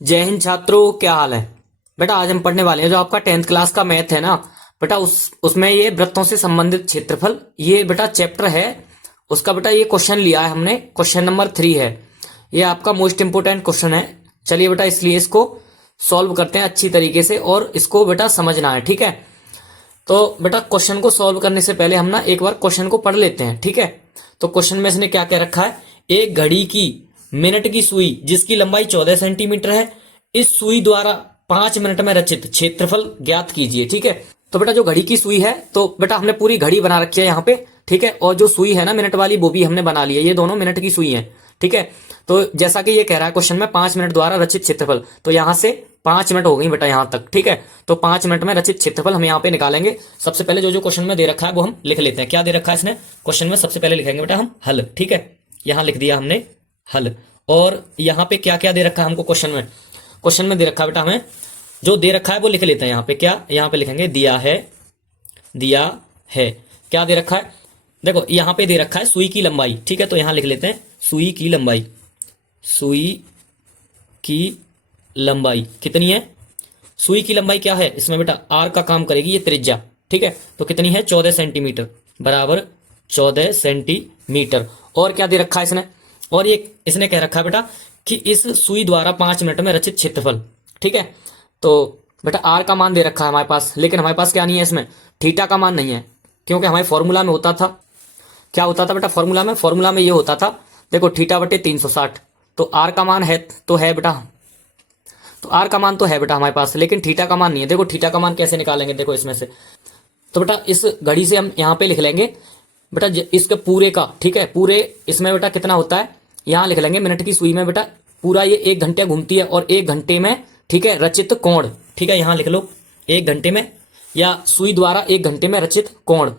जय हिंद छात्रों, क्या हाल है। बेटा आज हम पढ़ने वाले हैं जो आपका 10th क्लास का मैथ है ना बेटा, उसमें ये वृत्तों से संबंधित क्षेत्रफल, ये बेटा चैप्टर है उसका। बेटा ये क्वेश्चन लिया है हमने, क्वेश्चन नंबर 3 है ये आपका मोस्ट इंपोर्टेंट क्वेश्चन है। चलिए बेटा इसलिए इसको सॉल्व करते हैं अच्छी तरीके से और इसको बेटा समझना है, ठीक है। तो बेटा क्वेश्चन को सॉल्व करने से पहले हम ना एक बार क्वेश्चन को पढ़ लेते हैं, ठीक है। तो क्वेश्चन में इसने क्या क्या रखा है, एक घड़ी की मिनट की सुई जिसकी लंबाई 14 सेंटीमीटर है, इस सुई द्वारा 5 मिनट में रचित क्षेत्रफल ज्ञात कीजिए, ठीक है। तो बेटा जो घड़ी की सुई है तो बेटा हमने पूरी घड़ी बना रखी है यहाँ पे, ठीक है। और जो सुई है ना मिनट वाली वो भी हमने बना ली है, ये दोनों मिनट की सुई है, ठीक है। तो जैसा कि ये कह रहा है क्वेश्चन में 5 मिनट द्वारा रचित क्षेत्रफल, तो यहां से 5 मिनट हो गई बेटा यहां तक, ठीक है। तो 5 मिनट में रचित क्षेत्रफल हम यहाँ पे निकालेंगे। सबसे पहले जो जो क्वेश्चन में दे रखा है वो हम लिख लेते हैं। क्या दे रखा है इसने क्वेश्चन में, सबसे पहले लिखेंगे बेटा हम हल, ठीक है। यहां लिख दिया हमने हल। और यहाँ पे क्या क्या दे रखा है हमको क्वेश्चन में, क्वेश्चन में दे रखा है बेटा हमें जो दे रखा है वो लिख लेते हैं। यहाँ पे क्या, यहाँ पे लिखेंगे दिया है, दिया है। क्या दे रखा है, देखो यहाँ पे दे रखा है सुई की लंबाई, ठीक है। तो यहाँ लिख लेते हैं सुई की लंबाई, सुई की लंबाई कितनी है, सुई की लंबाई क्या है इसमें बेटा, आर का काम करेगी ये त्रिज्या, ठीक है। तो कितनी है 14 सेंटीमीटर बराबर 14 सेंटीमीटर। और क्या दे रखा है इसने, और ये इसने कह रखा है बेटा कि इस सुई द्वारा 5 मिनट में रचित क्षेत्रफल, ठीक है। तो बेटा आर का मान दे रखा है हमारे पास, लेकिन हमारे पास क्या नहीं है इसमें, थीटा का मान नहीं है, क्योंकि हमारे फॉर्मूला में होता था, क्या होता था बेटा फॉर्मूला में ये होता था, देखो थीटा बटे 360। तो आर का मान है तो है बेटा, तो आर का मान तो है बेटा हमारे पास, लेकिन थीटा का मान नहीं है। देखो थीटा का मान कैसे निकालेंगे, देखो इसमें से, तो बेटा इस घड़ी से हम यहाँ पे लिख लेंगे बेटा इसके पूरे का, ठीक है। पूरे इसमें बेटा कितना होता है, यहाँ लिख लेंगे मिनट की सुई में बेटा पूरा ये 1 घंटे घूमती है, और 1 घंटे में, ठीक है, रचित कोण, ठीक है। यहाँ लिख लो 1 घंटे में, या सुई द्वारा 1 घंटे में रचित कोण।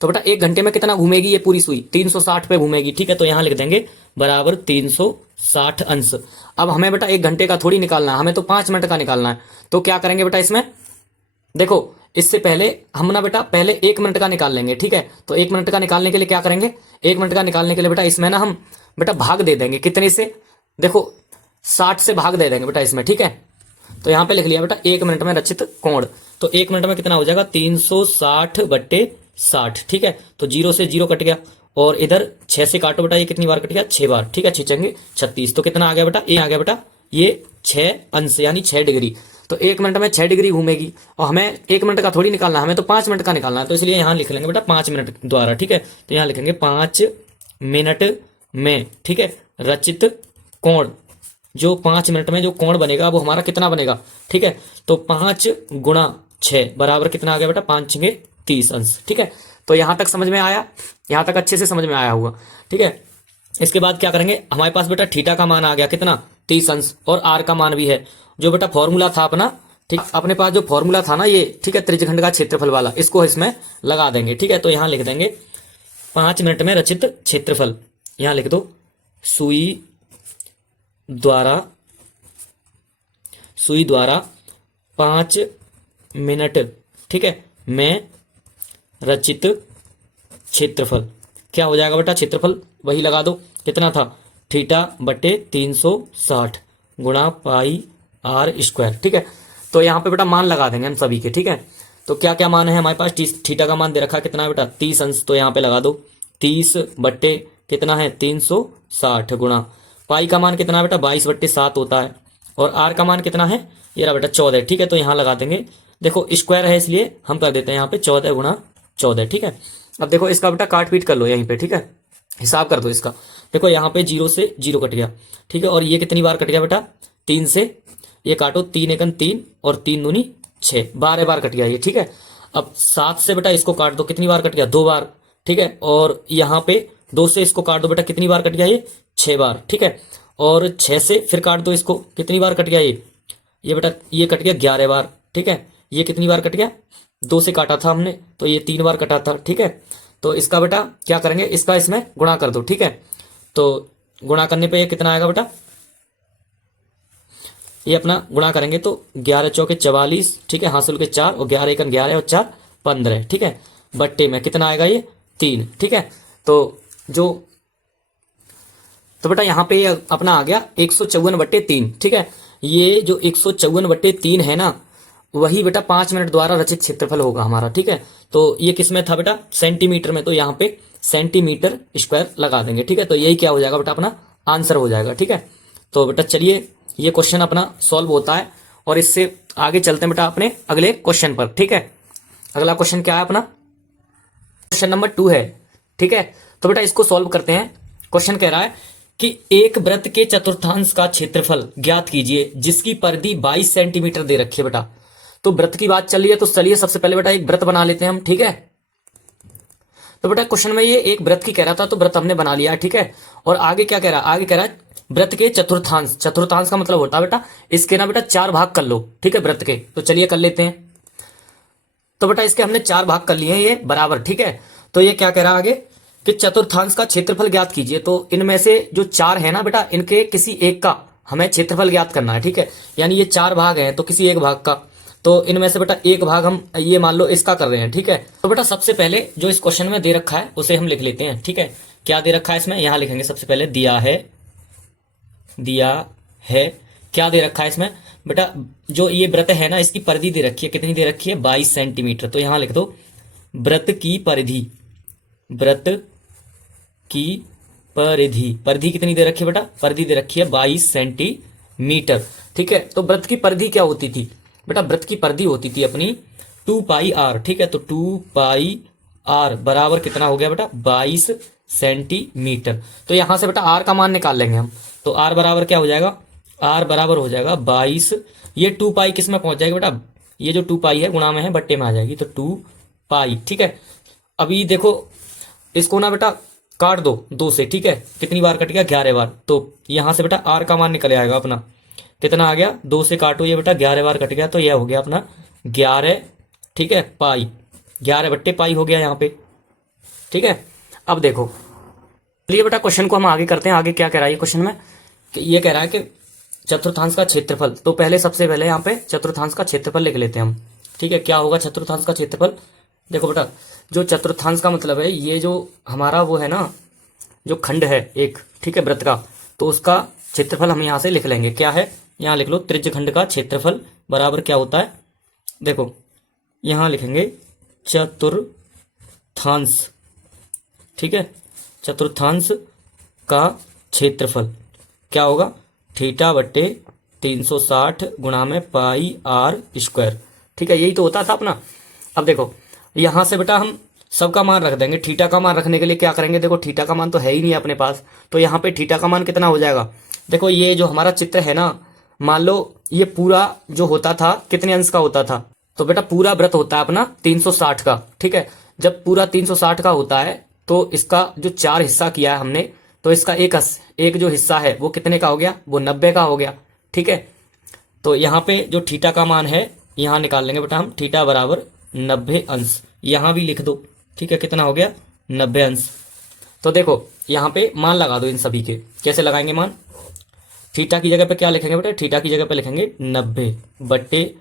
तो बेटा 1 घंटे में कितना घूमेगी ये पूरी सुई, 360 पे घूमेगी, ठीक है। तो यहाँ लिख देंगे बराबर 360 अंश। अब हमें बेटा 1 घंटे का थोड़ी निकालना है, हमें तो 5 मिनट का निकालना है। तो क्या करेंगे बेटा इसमें, देखो इससे पहले हम ना बेटा पहले 1 मिनट का निकाल लेंगे, ठीक है। तो 1 मिनट का निकालने के लिए क्या करेंगे, 1 मिनट का निकालने के लिए बेटा इसमें ना हम बेटा भाग दे देंगे, कितने से, देखो 60 से भाग दे देंगे बेटा इसमें, ठीक है। तो यहाँ पे लिख लिया बेटा 1 मिनट में रचित कोण, तो 1 मिनट में कितना हो जाएगा 360 बट्टे 60, ठीक है। तो 0 से 0 कट गया, और इधर 6 से काटो बेटा, ये कितनी बार कट गया 6 बार, ठीक है। 6 चंगे 36, तो कितना आ गया बेटा, ये आ गया बेटा ये 6 अंश यानी 6 डिग्री। तो 1 मिनट में 6 डिग्री घूमेगी, और हमें 1 मिनट का थोड़ी निकालना है, हमें तो 5 मिनट का निकालना है। तो इसलिए यहाँ लिख लेंगे बेटा 5 मिनट द्वारा, ठीक है। तो यहाँ लिखेंगे 5 मिनट में, ठीक है, रचित कोण, जो 5 मिनट में जो कोण बनेगा वो हमारा कितना बनेगा, ठीक है। तो 5 गुणा 6 बराबर कितना आ गया बेटा 5 छंगे 30 अंश, ठीक है। तो यहां तक समझ में आया, यहां तक अच्छे से समझ में आया हुआ, ठीक है। इसके बाद क्या करेंगे, हमारे पास बेटा थीटा का मान आ गया कितना 30 अंश, और आर का मान भी है, जो बेटा फॉर्मूला था अपना, ठीक, अपने पास जो फॉर्मूला था ना ये, ठीक है, त्रिज्यखंड का क्षेत्रफल वाला, इसको इसमें लगा देंगे, ठीक है। तो यहां लिख देंगे 5 मिनट में रचित क्षेत्रफल, यहां लिख दो सुई द्वारा 5 मिनट, ठीक है, में रचित क्षेत्रफल। क्या हो जाएगा बेटा क्षेत्रफल, वही लगा दो, कितना था थीटा बटे 360 गुणा पाई आर स्क्वायर, ठीक है। तो यहाँ पे बेटा मान लगा देंगे हम सभी के, ठीक है। तो क्या क्या मान है हमारे पास, थीटा का मान दे रखा है कितना है बेटा 30 अंश, तो यहाँ पे लगा दो 30 बट्टे कितना है 360 गुणा पाई का मान कितना है बेटा 22/7 होता है, और आर का मान कितना है ये रहा बेटा 14, ठीक है। तो यहाँ लगा देंगे, देखो स्क्वायर है इसलिए हम कर देते हैं यहाँ पे 14 गुणा 14, ठीक है। अब देखो इसका बेटा काट पीट कर लो यहीं पे, ठीक है, हिसाब कर दो इसका। देखो यहाँ पे 0 से 0 कट गया, ठीक है। और ये कितनी बार कट गया बेटा 3 से, ये काटो 3 एकन 3 और 3 दूनी 6, 12 बार कट गया ये, ठीक है। अब 7 से बेटा इसको काट दो, कितनी बार कट गया 2 बार, ठीक है। और यहाँ पे 2 से इसको काट दो बेटा, कितनी बार कट गया ये 6 बार, ठीक है। और 6 से फिर काट दो इसको, कितनी बार कट गया ये बेटा ये कट गया 11 बार, ठीक है। ये कितनी बार कट गया 2 से काटा था हमने, तो ये 3 बार कटा था, ठीक है। तो इसका बेटा क्या करेंगे, इसका इसमें गुणा कर दो, ठीक है। तो गुणा करने पे ये कितना आएगा बेटा, ये अपना गुणा करेंगे तो 11 चौके 44, ठीक है, हासिल के 4, और 11 एकन 11 और 4 15, ठीक है। बट्टे में कितना आएगा ये 3, ठीक है। तो बेटा यहाँ पे अपना आ गया 154/3, ठीक है। ये जो 154/3 है ना, वही बेटा 5 मिनट द्वारा रचित क्षेत्रफल होगा हमारा। ठीक है, तो ये किस में था बेटा, सेंटीमीटर में, तो यहाँ पे सेंटीमीटर स्क्वायर लगा देंगे। ठीक है, तो यही क्या हो जाएगा बेटा, अपना आंसर हो जाएगा। ठीक है, तो बेटा चलिए ये क्वेश्चन अपना सॉल्व होता है और इससे आगे चलते हैं बेटा अपने अगले क्वेश्चन पर। ठीक है, अगला क्वेश्चन क्या है अपना, क्वेश्चन नंबर 2 है। ठीक है, तो बेटा इसको सॉल्व करते हैं। क्वेश्चन कह रहा है कि एक वृत्त के चतुर्थांश का क्षेत्रफल ज्ञात कीजिए जिसकी परिधि 22 सेंटीमीटर दे रखी है बेटा। तो वृत्त की बात चल रही है, तो चलिए सबसे पहले बेटा एक वृत्त बना लेते हैं हम। ठीक है, तो बेटा क्वेश्चन में ये एक वृत्त की कह रहा था, तो वृत्त हमने बना लिया। ठीक है, और आगे क्या कह रहा है, आगे कह रहा है वृत्त के चतुर्थांश। चतुर्थांश का मतलब होता है बेटा इसके ना बेटा 4 भाग कर लो। ठीक है, वृत्त के, तो चलिए कर लेते हैं। तो बेटा इसके हमने 4 भाग कर लिए हैं, ये बराबर। ठीक है, तो ये क्या कह रहा है आगे कि चतुर्थांश का क्षेत्रफल ज्ञात कीजिए। तो इनमें से जो 4 है ना बेटा, इनके किसी एक का हमें क्षेत्रफल ज्ञात करना है। ठीक है, यानी ये 4 भाग हैं, तो किसी एक भाग का, तो इनमें से बेटा एक भाग हम ये मान लो इसका कर रहे हैं। ठीक है, तो बेटा सबसे पहले जो इस क्वेश्चन में दे रखा है उसे हम लिख लेते हैं। ठीक है, क्या दे रखा है इसमें, यहां लिखेंगे सबसे पहले, दिया है क्या दे रखा है इसमें बेटा, जो ये वृत्त है ना इसकी परिधि दे रखी है, कितनी दे रखी है, 22 सेंटीमीटर। तो यहां लिख दो वृत्त की परिधि, वृत्त की परिधि कितनी दे रखी है बेटा, परिधि दे रखी है 22 सेंटीमीटर। ठीक है, तो वृत्त की परिधि क्या होती थी बेटा, वृत्त की परिधि होती थी अपनी 2πr। ठीक है, तो 2πr बराबर कितना हो गया बेटा, 22 सेंटीमीटर। तो यहां से बेटा आर का मान निकाल लेंगे हम, तो आर बराबर क्या हो जाएगा, आर बराबर हो जाएगा 22, ये 2π किस में पहुंच जाएगा बेटा, ये जो 2π है गुणा में है बट्टे में आ जाएगी, तो 2π। ठीक है, अभी देखो इसको ना बेटा काट दो 2 से। ठीक है, कितनी बार कट गया, 11 बार। तो यहां से बेटा आर का मान निकल आएगा अपना, कितना आ गया, 2 से काटो ये बेटा 11 बार कट गया, तो यह हो गया अपना 11। ठीक है, पाई, 11/पाई हो गया यहाँ पे। ठीक है, अब देखो चलिए बेटा क्वेश्चन को हम आगे करते हैं। आगे क्या कह रहा है ये क्वेश्चन में, कि ये कह रहा है कि चतुर्थांश का क्षेत्रफल। तो पहले सबसे पहले यहाँ पे चतुर्थांश का क्षेत्रफल लिख लेते हैं हम। ठीक है, क्या होगा चतुर्थांश का क्षेत्रफल, देखो बेटा जो चतुर्थांश का मतलब है, ये जो हमारा वो है ना, जो खंड है एक, ठीक है, वृत्त का, तो उसका क्षेत्रफल हम यहाँ से लिख लेंगे। क्या है, यहाँ लिख लो त्रिज्य खंड का क्षेत्रफल बराबर क्या होता है, देखो यहाँ लिखेंगे चतुर्थांश। ठीक है, चतुर्थांश का क्षेत्रफल क्या होगा, θ/360 गुणा में πr²। ठीक है, यही तो होता था अपना। अब देखो यहां से बेटा हम सबका मान रख देंगे। थीटा का मान रखने के लिए क्या करेंगे, देखो थीटा का मान तो है ही नहीं अपने पास, तो यहाँ पे थीटा का मान कितना हो जाएगा, देखो ये जो हमारा चित्र है ना, मान लो ये पूरा जो होता था कितने अंश का होता था, तो बेटा पूरा वृत्त होता है अपना 360 का। ठीक है, जब पूरा 360 का होता है तो इसका जो 4 हिस्सा किया है हमने, तो इसका एक जो हिस्सा है वो कितने का हो गया, वो 90 का हो गया। ठीक है, तो यहाँ पे जो थीटा का मान है यहाँ निकाल लेंगे बेटा हम, थीटा बराबर 90 अंश, यहाँ भी लिख दो। ठीक है, कितना हो गया, 90 अंश। तो देखो यहाँ पे मान लगा दो इन सभी के, कैसे लगाएंगे मान, थीटा की जगह पे क्या लिखेंगे बेटा, थीटा की जगह पे लिखेंगे 90 बट्टे,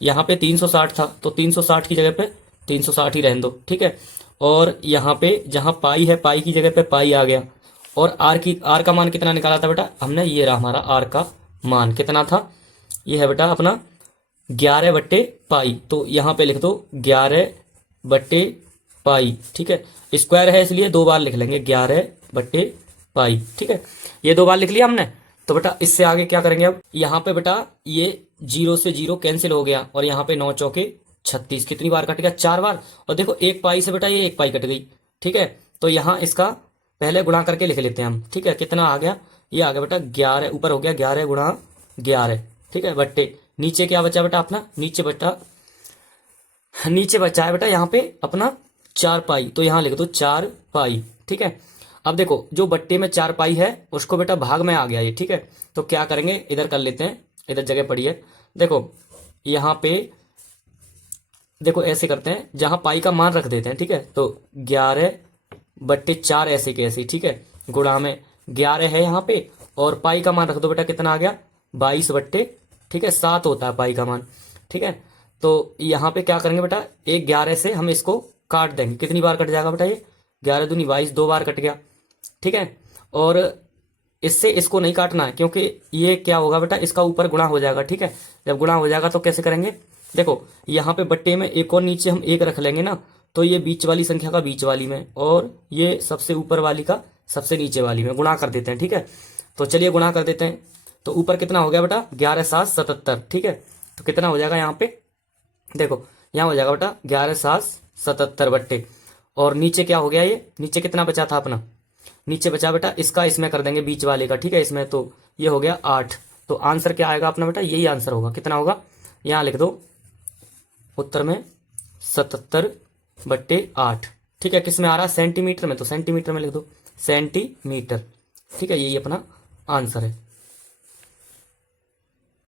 यहाँ पे 360 था तो 360 की जगह पे 360 ही रहने दो। ठीक है, और यहाँ पे जहाँ पाई है, पाई की जगह पे पाई आ गया, और आर का मान कितना निकाला था बेटा हमने, ये रहा हमारा आर का मान कितना था, ये है बेटा अपना 11/पाई, तो यहाँ पे लिख दो 11/पाई। ठीक है, स्क्वायर है इसलिए 2 बार लिख लेंगे 11/पाई। ठीक है, ये 2 बार लिख लिया हमने। तो बेटा इससे आगे क्या करेंगे, अब यहाँ पे बेटा ये 0 से 0 कैंसिल हो गया, और यहाँ पे 9 चौके 36, कितनी बार कट गया, 4 बार। और देखो 1 पाई से बेटा ये 1 पाई कट गई। ठीक है, तो यहाँ इसका पहले गुणा करके लिख लेते हैं हम। ठीक है, कितना आ गया, ये आ गया बेटा 11, ऊपर हो गया 11 गुणा 11। ठीक है, बट्टे नीचे क्या बचा बेटा अपना, नीचे बचा है बेटा यहाँ पे अपना 4 पाई, तो यहाँ लिख दो 4 पाई। ठीक है, अब देखो जो बट्टे में 4 पाई है उसको बेटा भाग में आ गया ये। ठीक है, तो क्या करेंगे, इधर कर लेते हैं, इधर जगह पड़ी है, देखो यहाँ पे देखो ऐसे करते हैं, जहां पाई का मान रख देते हैं। ठीक है, तो 11/4 ऐसे के ऐसे। ठीक है, गुणा में 11 है यहाँ पे, और पाई का मान रख दो बेटा, कितना आ गया 22/, ठीक है 7 होता है पाई का मान। ठीक है, तो यहाँ पे क्या करेंगे बेटा, 11 से हम इसको काट देंगे, कितनी बार कट जाएगा बेटा, ये 11 दूनी 22, 2 बार कट गया। ठीक है, और इससे इसको नहीं काटना है, क्योंकि ये क्या होगा बेटा, इसका ऊपर गुणा हो जाएगा। ठीक है, जब गुणा हो जाएगा तो कैसे करेंगे, देखो यहाँ पे बट्टे में एक और नीचे हम एक रख लेंगे ना, तो ये बीच वाली संख्या का बीच वाली में, और ये सबसे ऊपर वाली का सबसे नीचे वाली में गुणा कर देते हैं। ठीक है, तो चलिए गुणा कर देते हैं। तो ऊपर कितना हो गया बेटा, 11×7 = 77। ठीक है, तो कितना हो जाएगा यहाँ पे, देखो यहाँ हो जाएगा बेटा 11×7 = 77 बट्टे, और नीचे क्या हो गया, ये नीचे कितना बचा था अपना, नीचे बचा बेटा इसका, इसमें कर देंगे बीच वाले का। ठीक है, इसमें तो ये हो गया 8। तो आंसर क्या आएगा अपना बेटा, यही आंसर होगा। कितना होगा, यहाँ लिख दो उत्तर में 77/8। ठीक है, किस में आ रहा है, सेंटीमीटर में, तो सेंटीमीटर में लिख दो, सेंटीमीटर। ठीक है, यही अपना आंसर है।